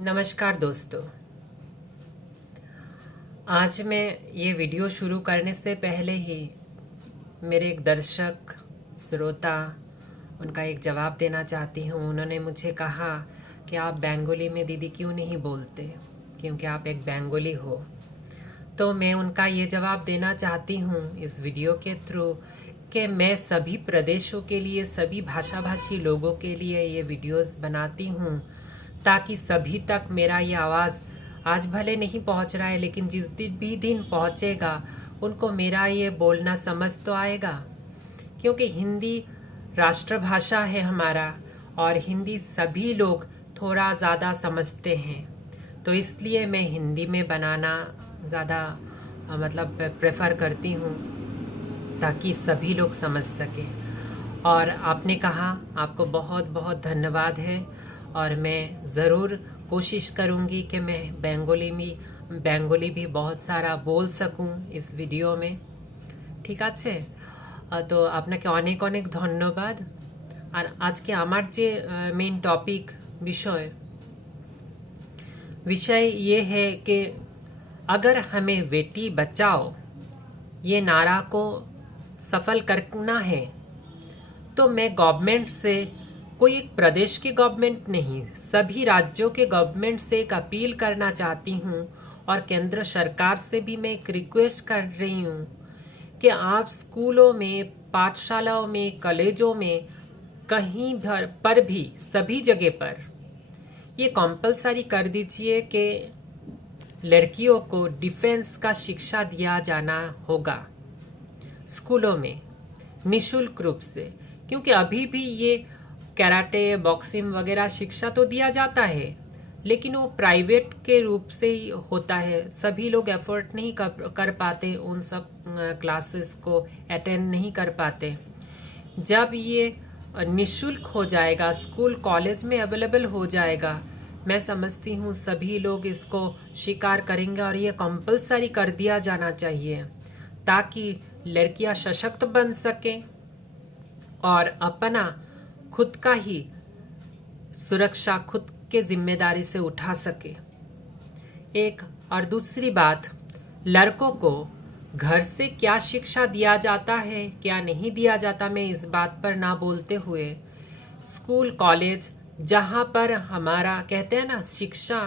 नमस्कार दोस्तों। आज मैं ये वीडियो शुरू करने से पहले ही मेरे एक दर्शक श्रोता उनका एक जवाब देना चाहती हूँ। उन्होंने मुझे कहा कि आप बंगाली में दीदी क्यों नहीं बोलते, क्योंकि आप एक बंगाली हो। तो मैं उनका ये जवाब देना चाहती हूँ इस वीडियो के थ्रू कि मैं सभी प्रदेशों के लिए, सभी भाषाभाषी लोगों के लिए ये वीडियोस बनाती हूँ ताकि सभी तक मेरा ये आवाज़ आज भले नहीं पहुँच रहा है, लेकिन जिस दिन भी दिन पहुँचेगा उनको मेरा ये बोलना समझ तो आएगा। क्योंकि हिंदी राष्ट्रभाषा है हमारा और हिंदी सभी लोग थोड़ा ज़्यादा समझते हैं, तो इसलिए मैं हिंदी में बनाना ज़्यादा प्रेफर करती हूँ ताकि सभी लोग समझ सकें। और आपने कहा, आपको बहुत बहुत धन्यवाद है और मैं ज़रूर कोशिश करूँगी कि मैं बेंगोली भी बहुत सारा बोल सकूँ इस वीडियो में। ठीक আছে? तो আপনাকে অনেক অনেক ধন্যবাদ। আর আজকে আমার যে মেইন टॉपिक विषय ये है कि अगर हमें बेटी बचाओ ये नारा को सफल करना है तो मैं गवर्नमेंट से, कोई एक प्रदेश के गवर्नमेंट नहीं, सभी राज्यों के गवर्नमेंट से एक अपील करना चाहती हूँ और केंद्र सरकार से भी मैं एक रिक्वेस्ट कर रही हूँ कि आप स्कूलों में, पाठशालाओं में, कॉलेजों में, कहीं पर भी, सभी जगह पर ये कंपलसरी कर दीजिए कि लड़कियों को डिफेंस का शिक्षा दिया जाना होगा स्कूलों में निःशुल्क रूप से। क्योंकि अभी भी ये कराटे, बॉक्सिंग वगैरह शिक्षा तो दिया जाता है, लेकिन वो प्राइवेट के रूप से ही होता है। सभी लोग एफर्ट नहीं कर पाते, उन सब क्लासेस को अटेंड नहीं कर पाते। जब ये निःशुल्क हो जाएगा, स्कूल कॉलेज में अवेलेबल हो जाएगा, मैं समझती हूँ सभी लोग इसको स्वीकार करेंगे और ये कंपलसरी कर दिया जाना चाहिए ताकि लड़कियाँ सशक्त बन सकें और अपना खुद का ही सुरक्षा खुद के जिम्मेदारी से उठा सके। एक और दूसरी बात, लड़कों को घर से क्या शिक्षा दिया जाता है, क्या नहीं दिया जाता, मैं इस बात पर ना बोलते हुए स्कूल कॉलेज जहाँ पर हमारा कहते हैं ना, शिक्षा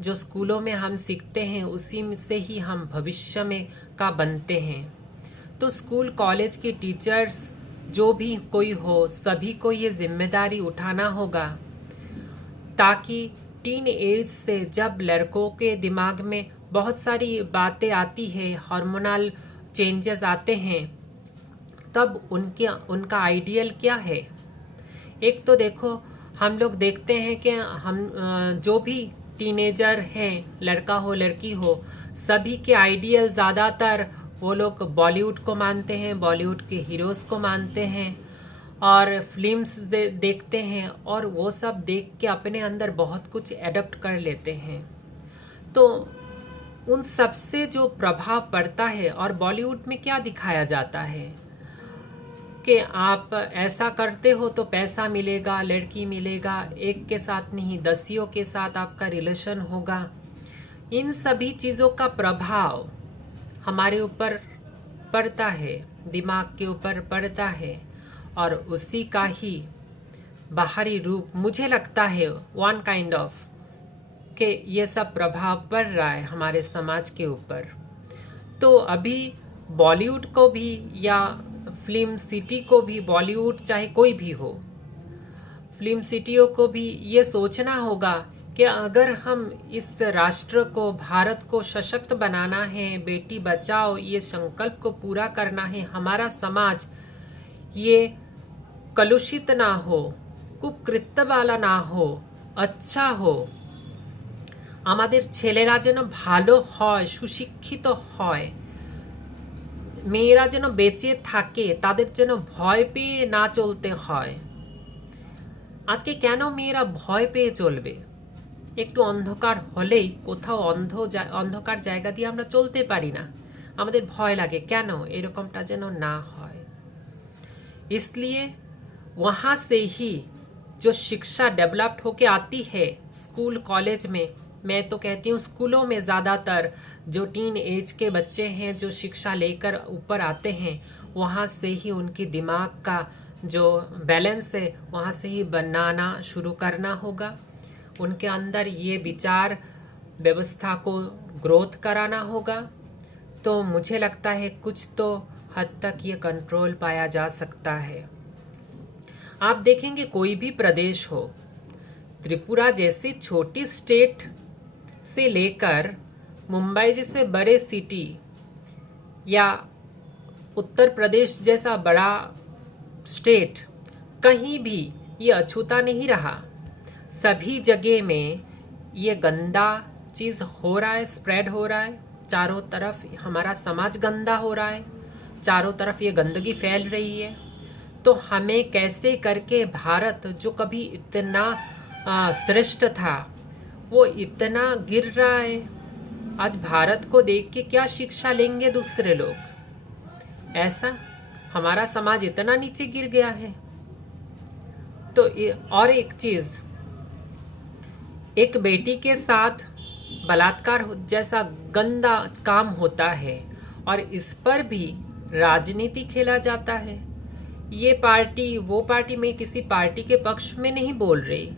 जो स्कूलों में हम सीखते हैं उसी से ही हम भविष्य में का बनते हैं। तो स्कूल कॉलेज के टीचर्स जो भी कोई हो, सभी को ये जिम्मेदारी उठाना होगा ताकि टीन एज से जब लड़कों के दिमाग में बहुत सारी बातें आती है, हार्मोनल चेंजेस आते हैं, तब उनका आइडियल क्या है। एक तो देखो, हम लोग देखते हैं कि हम जो भी टीनेजर हैं, लड़का हो लड़की हो, सभी के आइडियल ज़्यादातर वो लोग बॉलीवुड को मानते हैं, बॉलीवुड के हीरोज़ को मानते हैं और फिल्म्स देखते हैं और वो सब देख के अपने अंदर बहुत कुछ एडप्ट कर लेते हैं। तो उन सब से जो प्रभाव पड़ता है, और बॉलीवुड में क्या दिखाया जाता है कि आप ऐसा करते हो तो पैसा मिलेगा, लड़की मिलेगा, एक के साथ नहीं 10 के साथ आपका रिलेशन होगा। इन सभी चीज़ों का प्रभाव हमारे ऊपर पड़ता है, दिमाग के ऊपर पड़ता है और उसी का ही बाहरी रूप मुझे लगता है वन काइंड ऑफ कि ये सब प्रभाव पड़ रहा है हमारे समाज के ऊपर। तो अभी बॉलीवुड को भी या फिल्म सिटी को भी, बॉलीवुड चाहे कोई भी हो, फिल्म सिटियों को भी ये सोचना होगा कि अगर हम इस राष्ट्र को, भारत को सशक्त बनाना है, बेटी बचाओ ये संकल्प को पूरा करना है, हमारा समाज ये कलुषित ना हो, कुकृत्य वाला ना हो, अच्छा हो, আমাদের ছেলেরা যেন ভালো হয়, সুশিক্ষিত হয়, মেয়েরা যেন বেঁচে থাকে, তাদের যেন ভয় পেয়ে না চলতে হয়। আজকে কেন মেয়েরা ভয় পেয়ে চলবে? একটু অন্ধকার হলেই কোথাও অন্ধকার জায়গা দিয়ে আমরা চলতে পারি না, আমাদের ভয় লাগে, কেন এরকমটা যেন না হয়। इसलिए वहाँ से ही जो शिक्षा डेवलप्ड होके आती है स्कूल कॉलेज में, मैं तो कहती हूँ स्कूलों में ज़्यादातर जो टीन एज के बच्चे हैं जो शिक्षा लेकर ऊपर आते हैं, वहाँ से ही उनकी दिमाग का जो बैलेंस है वहाँ से ही बनाना शुरू करना होगा। उनके अंदर ये विचार व्यवस्था को ग्रोथ कराना होगा। तो मुझे लगता है कुछ तो हद तक ये कंट्रोल पाया जा सकता है। आप देखेंगे कोई भी प्रदेश हो, त्रिपुरा जैसी छोटी स्टेट से लेकर मुंबई जैसे बड़े सिटी या उत्तर प्रदेश जैसा बड़ा स्टेट, कहीं भी ये अछूता नहीं रहा। सभी जगह में ये गंदा चीज़ हो रहा है, स्प्रेड हो रहा है। चारों तरफ हमारा समाज गंदा हो रहा है, चारों तरफ ये गंदगी फैल रही है। तो हमें कैसे करके भारत जो कभी इतना श्रेष्ठ था वो इतना गिर रहा है। आज भारत को देख के क्या शिक्षा लेंगे दूसरे लोग? ऐसा हमारा समाज इतना नीचे गिर गया है। तो और एक चीज़, एक बेटी के साथ बलात्कार जैसा गंदा काम होता है और इस पर भी राजनीति खेला जाता है। ये पार्टी वो पार्टी, में किसी पार्टी के पक्ष में नहीं बोल रही,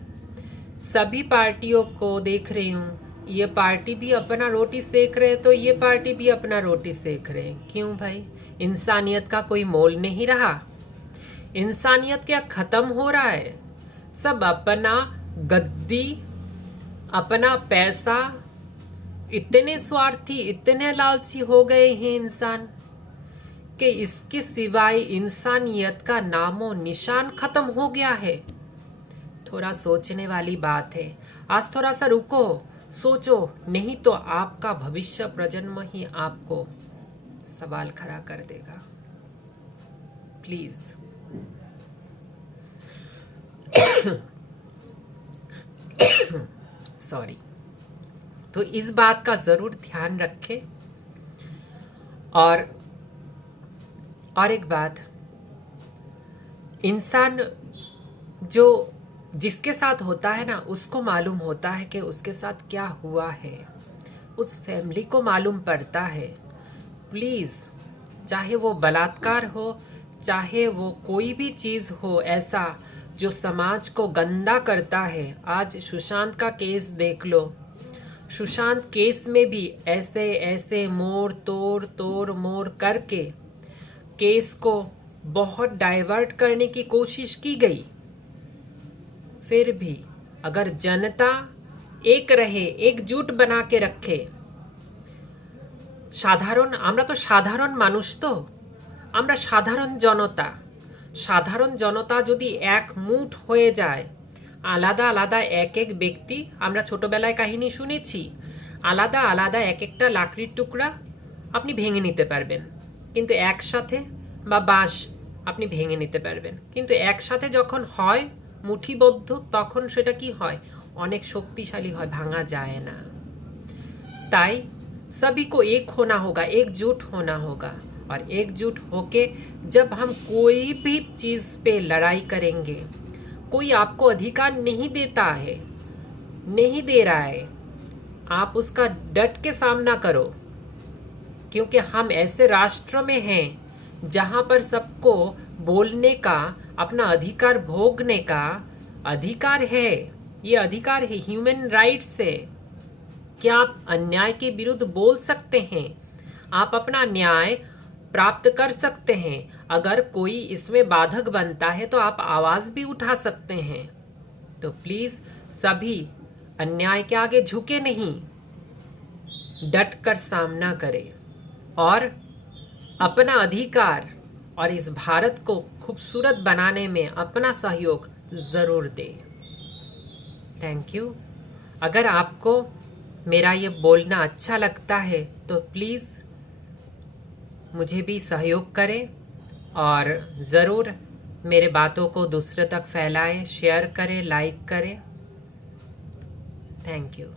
सभी पार्टियों को देख रही हूँ। ये पार्टी भी अपना रोटी सेक रहे तो ये पार्टी भी अपना रोटी सेक रहे। क्यों भाई? इंसानियत का कोई मोल नहीं रहा। इंसानियत क्या ख़त्म हो रहा है? सब अपना गद्दी, अपना पैसा, इतने स्वार्थी, इतने लालची हो गए हैं इंसान कि इसके सिवाय इंसानियत का नामो निशान खत्म हो गया है। थोड़ा सोचने वाली बात है। आज थोड़ा सा रुको, सोचो, नहीं तो आपका भविष्य प्रजन्म ही आपको सवाल खड़ा कर देगा। Please sorry. तो इस बात का जरूर ध्यान रखें। और एक बात, इंसान जो जिसके साथ होता है ना, उसको मालूम होता है कि उसके साथ क्या हुआ है, उस फैमिली को मालूम पड़ता है। प्लीज़, चाहे वो बलात्कार हो, चाहे वो कोई भी चीज़ हो ऐसा जो समाज को गंदा करता है। आज सुशांत का केस देख लो। सुशांत केस में भी ऐसे ऐसे तोड़ मोड़ करके केस को बहुत डाइवर्ट करने की कोशिश की गई। फिर भी अगर जनता एक रहे, एकजुट बना के रखे, সাধারণ, আমরা তো সাধারণ মানুষ, তো আমরা সাধারণ জনতা যদি এক মুঠ হয়ে যায়, আলাদা আলাদা এক এক ব্যক্তি, আমরা ছোটবেলায় কাহিনী শুনেছি, আলাদা আলাদা এক একটা লাকড়ির টুকরা আপনি ভেঙে নিতে পারবেন, কিন্তু একসাথে, বা বাঁশ আপনি ভেঙে নিতে পারবেন, কিন্তু একসাথে যখন হয় মুঠিবদ্ধ, তখন সেটা কি হয়? অনেক শক্তিশালী হয়, ভাঙা যায় না। তাই सभी को एक होना होगा, एकजुट होना होगा। और एकजुट होके जब हम कोई भी चीज़ पे लड़ाई करेंगे, कोई आपको अधिकार नहीं देता है, नहीं दे रहा है, आप उसका डट के सामना करो। क्योंकि हम ऐसे राष्ट्र में हैं जहाँ पर सबको बोलने का, अपना अधिकार भोगने का अधिकार है। ये अधिकार है, ह्यूमन राइट्स है। क्या आप अन्याय के विरुद्ध बोल सकते हैं? आप अपना न्याय प्राप्त कर सकते हैं। अगर कोई इसमें बाधक बनता है तो आप आवाज़ भी उठा सकते हैं। तो प्लीज़ सभी अन्याय के आगे झुके नहीं, डट कर सामना करें और अपना अधिकार और इस भारत को खूबसूरत बनाने में अपना सहयोग ज़रूर दें। Thank you. अगर आपको मेरा ये बोलना अच्छा लगता है तो प्लीज़ मुझे भी सहयोग करें और ज़रूर मेरे बातों को दूसरे तक फैलाएं, शेयर करें, लाइक करें। Thank you.